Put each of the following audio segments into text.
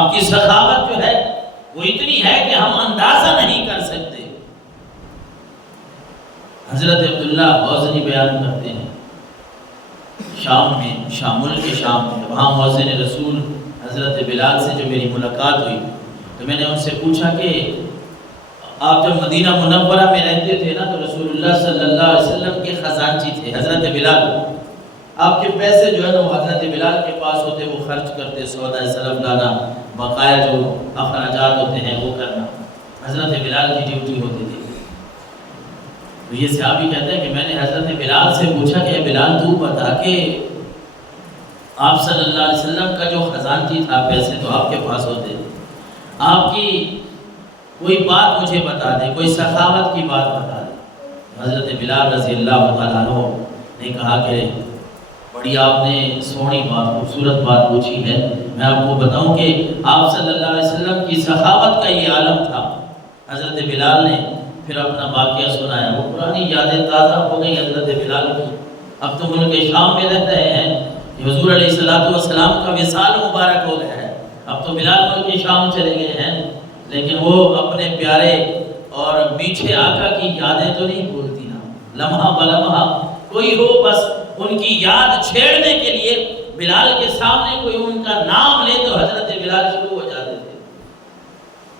آپ کی سخاوت جو ہے وہ اتنی ہے کہ ہم اندازہ نہیں کر سکتے۔ حضرت عبداللہ غوزنی بیان کرتے ہیں شام میں، ملک شام میں، وہاں مؤذن رسول حضرت بلال سے جو میری ملاقات ہوئی تو میں نے ان سے پوچھا کہ آپ جب مدینہ منورہ میں رہتے تھے نا تو رسول اللہ صلی اللہ علیہ وسلم کے خزانچی تھے حضرت بلال، آپ کے پیسے جو ہے نا وہ حضرت بلال کے پاس ہوتے، وہ خرچ کرتے، سودا سلف لانا، بقایا جو اخراجات ہوتے ہیں وہ کرنا حضرت بلال کی ڈیوٹی ہوتی تھی۔ تو یہ صحابی کہتے ہیں کہ میں نے حضرت بلال سے پوچھا کہ بلال تو بتا کہ آپ صلی اللہ علیہ وسلم کا جو خزانچی تھا، پیسے تو آپ کے پاس ہوتے، آپ کی کوئی بات مجھے بتا دے، کوئی سخاوت کی بات بتا دے۔ حضرت بلال رضی اللہ تعالیٰ عنہ نے کہا کہ بڑی آپ نے سونی بات، خوبصورت بات پوچھی ہے، میں آپ کو بتاؤں کہ آپ صلی اللہ علیہ وسلم کی سخاوت کا یہ عالم تھا۔ حضرت بلال نے پھر اپنا واقعہ سنایا، وہ پرانی یادیں تازہ ہو گئی حضرت بلال کی۔ اب تو ملک شام میں رہ رہے ہیں، حضور علیہ السلام کا وصال مبارک ہو گیا ہے، اب تو بلال ملک شام چلے گئے ہیں، لیکن وہ اپنے پیارے اور میٹھے آقا کی یادیں تو نہیں بھولتی نا، لمحہ بلمحہ کوئی ہو بس ان کی یاد چھیڑنے کے لیے بلال کے سامنے کوئی ان کا نام لے تو حضرت بلال شروع ہو جاتے تھے۔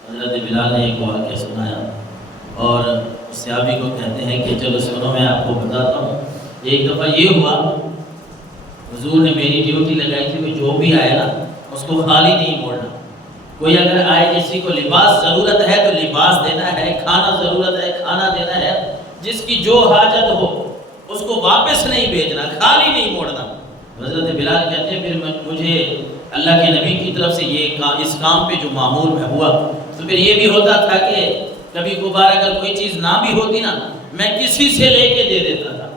حضرت بلال نے ایک واقعہ سنایا اور صحابی کو کہتے ہیں کہ چلو سنو میں آپ کو بتاتا ہوں۔ ایک دفعہ یہ ہوا، حضور نے میری ڈیوٹی لگائی تھی کہ جو بھی آئے نا اس کو خالی نہیں موڑنا، کوئی اگر آئے کسی کو لباس ضرورت ہے تو لباس دینا ہے، کھانا ضرورت ہے کھانا دینا ہے، جس کی جو حاجت ہو اس کو واپس نہیں بھیجنا، خالی نہیں موڑنا۔ حضرت بلال کہتے ہیں پھر مجھے اللہ کے نبی کی طرف سے یہ اس کام پہ جو معمول میں ہوا تو پھر یہ بھی ہوتا تھا کہ کبھی کبھار اگر کوئی چیز نہ بھی ہوتی نا میں کسی سے لے کے دے دیتا تھا،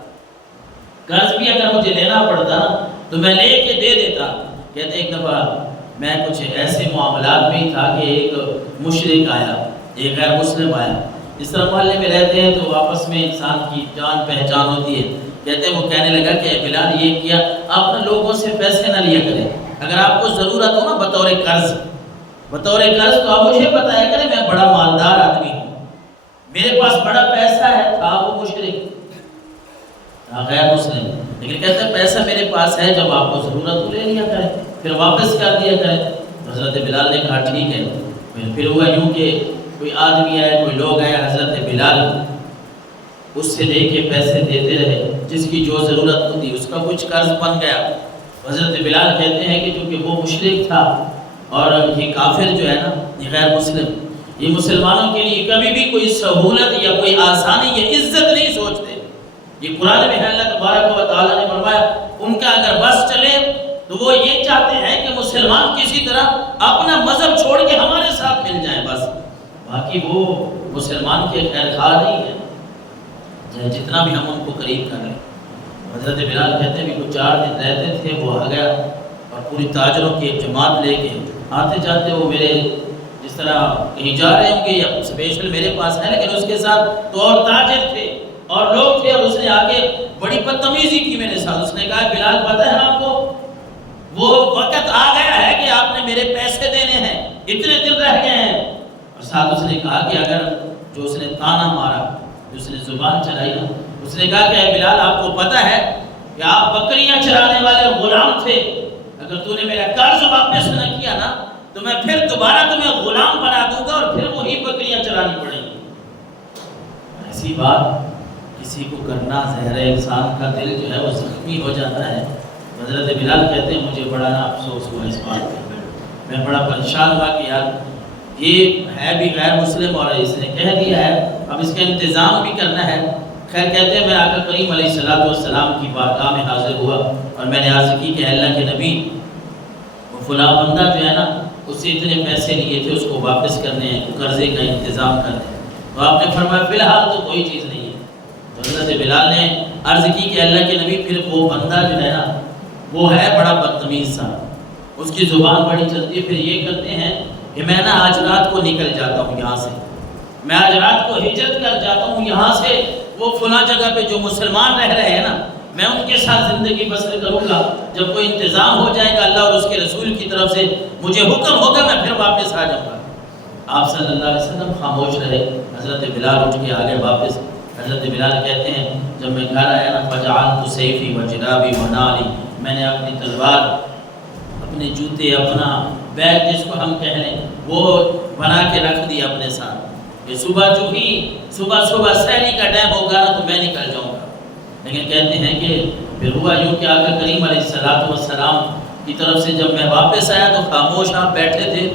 قرض بھی اگر مجھے لینا پڑتا تو میں لے کے دے دیتا۔ کہتے ایک دفعہ میں کچھ ایسے معاملات میں تھا کہ ایک مشرک آیا، ایک غیر مسلم آیا، اس طرح محلے میں رہتے ہیں تو آپس میں انسان کی جان پہچان ہوتی ہے۔ کہتے ہیں وہ کہنے لگا کہ بلال یہ کیا، آپ نے لوگوں سے پیسے نہ لیا کریں، اگر آپ کو ضرورت ہو نا بطور قرض تو آپ مجھے بتایا کریں، میں بڑا مالدار آدمی ہوں، میرے پاس بڑا پیسہ ہے۔ تھا وہ مشرک، تھا غیر مسلم، لیکن کہتے ہیں پیسہ میرے پاس ہے، جب آپ کو ضرورت ہو لے لیا کریں، پھر واپس کر دیا کریں۔ حضرت بلال نے کہا ٹھیک ہے۔ پھر ہوا یوں کہ کوئی آدمی آئے، کوئی لوگ آئے، حضرت بلال اس سے لے کے پیسے دیتے رہے، جس کی جو ضرورت ہوتی اس کا کچھ قرض بن گیا۔ حضرت بلال کہتے ہیں کہ چونکہ وہ مشرک تھا اور یہ کافر جو ہے نا یہ غیر مسلم، یہ مسلمانوں کے لیے کبھی بھی کوئی سہولت یا کوئی آسانی یا عزت نہیں سوچتے۔ یہ قرآن میں اللہ تبارک و تعالیٰ نے فرمایا ان کا اگر بس چلے تو وہ یہ چاہتے ہیں کہ مسلمان کسی طرح اپنا مذہب چھوڑ کے ہمارے ساتھ مل جائیں بس، باقی وہ مسلمان کے خیر خواہ نہیں ہے، چاہے جتنا بھی ہم ان کو قریب کر لیں۔ حضرت بلال کہتے ہیں کہ کچھ 4 دن رہتے تھے، وہ آ گیا اور پوری تاجروں کی ایک جماعت لے کے آتے جاتے وہ میرے جس طرح کہیں جا رہے ہوں گے یا اسپیشل میرے پاس ہے، لیکن اس کے ساتھ تو اور تاجر تھے اور لوگ تھے، اور اس نے آ کے بڑی بدتمیزی کی میرے ساتھ۔ اس نے کہا بلال پتہ ہے آپ کو وہ وقت آ گیا ہے کہ آپ نے میرے پیسے دینے ہیں، اتنے دن رہ گئے ہیں۔ اور ساتھ اس نے کہا کہ اگر جو اس نے تانا مارا، جو اس نے زبان چلائی نا، اس نے کہا کہ اے بلال آپ کو پتہ ہے کہ آپ بکریاں چرانے والے غلام تھے، اگر تو نے میرا قرض واپس نہ کیا نا تو میں پھر دوبارہ تمہیں غلام بنا دوں گا اور پھر وہی بکریاں چرانی پڑیں گی۔ ایسی بات کسی کو کرنا، زہر انسان کا دل جو ہے وہ زخمی ہو جاتا ہے۔ حضرت بلال کہتے ہیں مجھے بڑا نا افسوس ہوا اس بات پہ، میں بڑا پریشان ہوا کہ یار یہ ہے بھی غیر مسلم اور اس نے کہہ دیا ہے، اب اس کا انتظام بھی کرنا ہے۔ خیر کہتے ہیں میں آقا کریم علیہ السلام کی بارگاہ میں حاضر ہوا اور میں نے عرض کی کہ اللہ کے نبی وہ فلاں بندہ جو ہے نا اس سے اتنے پیسے لیے تھے، اس کو واپس کرنے ہیں، قرضے کا انتظام کرنے ہیں۔ تو آپ نے فرمایا فی الحال تو کوئی چیز نہیں ہے۔ تو حضرت بلال نے عرض کی کہ اللہ کے نبی پھر وہ بندہ جو ہے نا وہ ہے بڑا بدتمیز سا، اس کی زبان بڑی چلتی ہے، پھر یہ کرتے ہیں کہ میں نا آج رات کو نکل جاتا ہوں یہاں سے، میں آج رات کو ہجرت کر جاتا ہوں یہاں سے، وہ فلاں جگہ پہ جو مسلمان رہ رہے ہیں نا میں ان کے ساتھ زندگی بسر کروں گا، جب کوئی انتظام ہو جائے گا اللہ اور اس کے رسول کی طرف سے مجھے حکم ہوگا میں پھر واپس آ جاؤں گا۔ آپ صلی اللہ علیہ وسلم خاموش رہے۔ حضرت بلال اٹھ کے آگے واپس۔ حضرت بلال کہتے ہیں جب میں گھر آیا نا فجعلت سیفی وجرابی ونعلی، میں نے اپنی تلوار، اپنے جوتے، اپنا بیگ جس کو ہم کہہ لیں وہ بنا کے رکھ دیا اپنے ساتھ کہ صبح جو ہی صبح سحری کا ٹائم ہوگا نا تو میں نکل جاؤں گا۔ لیکن کہتے ہیں کہ پھر ہوا یوں کہ آقا کریم علیہ السلام کی طرف سے جب میں واپس آیا تو خاموش آپ بیٹھے تھے۔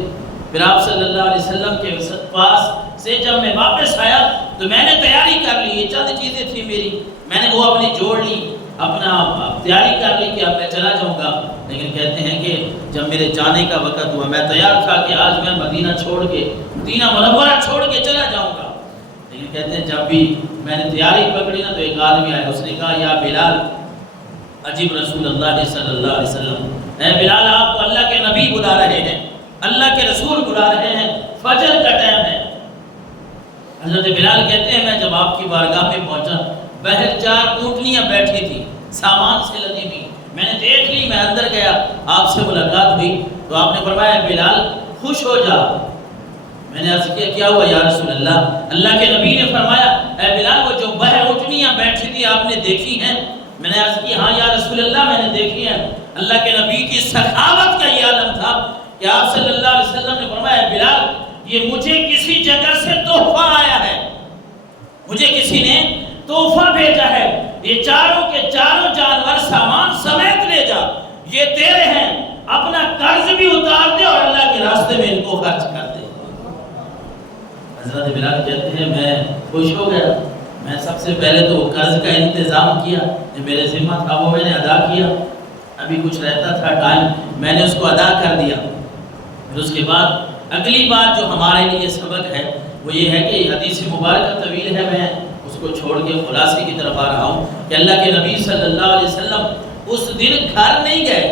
پھر آپ صلی اللہ علیہ وسلم کے پاس سے جب میں واپس آیا تو میں نے تیاری کر لی، یہ چند چیزیں تھی میری، میں نے وہ اپنی جوڑ لی، اپنا تیاری کر لی کہ اب میں چلا جاؤں گا۔ لیکن کہتے ہیں کہ جب میرے جانے کا وقت ہوا میں تیار تھا کہ آج میں مدینہ چھوڑ کے، مدینہ منورہ چھوڑ کے چلا جاؤں گا، لیکن کہتے ہیں جب بھی میں نے تیاری پکڑی نا تو ایک آدمی آیا، اس نے کہا یا بلال عجیب رسول اللہ صلی اللہ علیہ وسلم، اے بلال آپ کو اللہ کے نبی بلا رہے ہیں، اللہ کے رسول بلا رہے ہیں، فجر کا ٹائم ہے۔ حضرت بلال کہتے ہیں میں جب آپ کی بارگاہ میں پہنچا باہر 4 اونٹنیاں بیٹھی تھی سامان سے لدی ہوئی، میں نے دیکھ لی، میں اندر گیا، آپ سے ملاقات ہوئی تو آپ نے فرمایا بلال خوش ہو جا۔ میں نے عرض کیا کیا ہوا یا رسول اللہ؟ اللہ کے نبی نے فرمایا اے بلال وہ جو باہر اونٹنیاں بیٹھی تھی آپ نے دیکھی ہیں؟ میں نے عرض کی ہاں یا رسول اللہ میں نے دیکھی ہیں۔ اللہ کے نبی کی سخاوت کا یہ عالم تھا کہ آپ صلی اللہ علیہ وسلم نے فرمایا بلال یہ مجھے کسی جگہ سے تحفہ آیا ہے، مجھے کسی نے تحفہ بھیجا ہے، یہ چاروں کے چاروں جانور سامان سمیت لے جا، یہ تیرے ہیں، اپنا قرض بھی اتار دے اور اللہ کے راستے میں ان کو خرچ کر دے۔ حضرت بلال کہتے ہیں میں خوش ہو گیا، میں سب سے پہلے تو قرض کا انتظام کیا، جو میرے ذمہ تھا وہ میں نے ادا کیا، ابھی کچھ رہتا تھا ٹائم میں نے اس کو ادا کر دیا۔ پھر اس کے بعد اگلی بات جو ہمارے لیے سبق ہے وہ یہ ہے کہ حدیث مبارکہ طویل ہے، میں اس کو چھوڑ کے خلاصے کی طرف آ رہا ہوں کہ اللہ کے نبی صلی اللہ علیہ وسلم اس دن گھر نہیں گئے،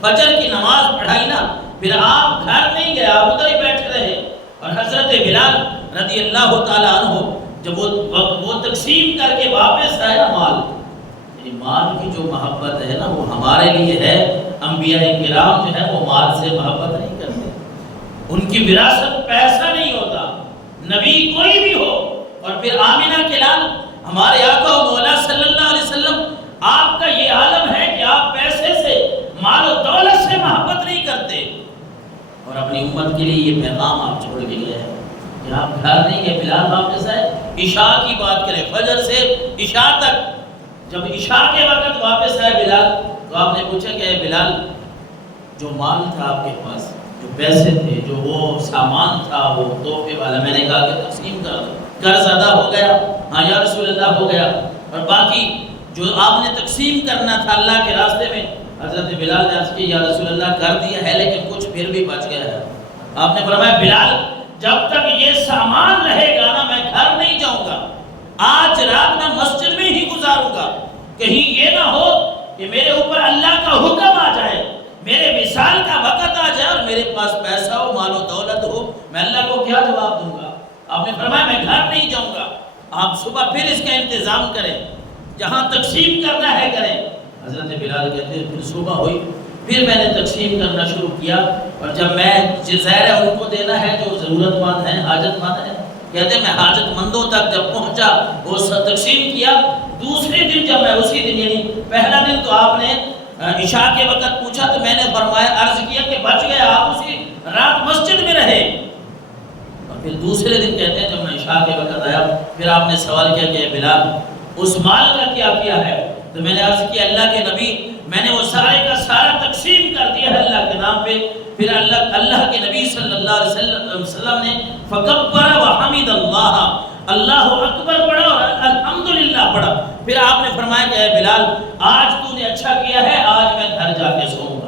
فجر کی نماز پڑھائی نا پھر آپ گھر نہیں گئے، آپ ادھر ہی بیٹھے رہے۔ اور حضرت بلال رضی اللہ تعالیٰ عنہ جب وہ تقسیم کر کے واپس آیا مال کی جو محبت ہے نا وہ ہمارے لیے ہے، انبیاء کرام جو ہے وہ مال سے محبت نہیں کرتے، ان کی وراثت پیسہ نہیں ہوتا، نبی کوئی بھی ہو۔ اور پھر آمنہ کے لال ہمارے آقا و مولا صلی اللہ علیہ وسلم آپ کا یہ عالم ہے کہ آپ پیسے سے مال و دولت سے محبت نہیں کرتے، اور اپنی امت کے لیے یہ پیغام آپ چھوڑ کے گئے ہیں کہ آپ گھر نہیں گئے، بلال واپس آئے۔ عشاء کی بات کریں، فجر سے عشاء تک، جب عشاء کے وقت واپس آئے بلال تو آپ نے پوچھا کہ اے بلال جو مال تھا آپ کے پاس، جو پیسے تھے، جو وہ سامان تھا وہ تحفے والا، میں نے کہا کہ تقسیم کر دو، قرض ادا ہو گیا؟ ہاں یا رسول اللہ ہو گیا۔ اور باقی جو آپ نے تقسیم کرنا تھا اللہ کے راستے میں، حضرت بلال نے عرض کی یا رسول اللہ کر دیا ہے لیکن کچھ پھر بھی بچ گیا ہے۔ آپ نے فرمایا بلال جب تک یہ سامان رہے گا نا میں گھر نہیں جاؤں گا، آج رات میں مسجد میں ہی گزاروں گا، کہیں یہ نہ ہو کہ میرے اوپر اللہ کا حکم آ جائے، میرے وصال کا وقت آ جائے اور میرے پاس پیسہ ہو، مال و دولت ہو، میں اللہ کو کیا جواب دوں گا؟ آپ نے فرمایا میں گھر نہیں جاؤں گا، آپ صبح پھر اس کا انتظام کریں، جہاں تقسیم کرنا ہے کریں۔ حضرت بلال کہتے ہیں پھر صبح ہوئی، پھر میں نے تقسیم کرنا شروع کیا، اور جب میں ظاہر ہے ان کو دینا ہے جو ضرورت مند ہیں، حاجت مند ہیں، کہتے ہیں میں حاجت مندوں تک جب پہنچا وہ تقسیم کیا۔ دوسرے دن جب میں اسی دن یعنی پہلا دن تو آپ نے عشاء کے وقت پوچھا تو میں نے فرمایا عرض کیا کہ بچ گیا، آپ اسی رات مسجد میں رہے۔ اور پھر دوسرے دن کہتے ہیں جب میں عشاء کے وقت آیا پھر آپ نے سوال کیا کہ بلال اس مال کا کیا ہے؟ تو میں نے عرض کیا اللہ کے نبی میں نے وہ سارے کا سارا تقسیم کر دیا ہے اللہ کے نام پہ۔ پھر اللہ کے نبی صلی اللہ علیہ وسلم نے فکبر وحمد اللہ اکبر پڑھا اور الحمدللہ پڑھا۔ پھر آپ نے فرمایا کہ اے بلال آج تو نے اچھا کیا ہے، آج میں گھر جا کے سوؤں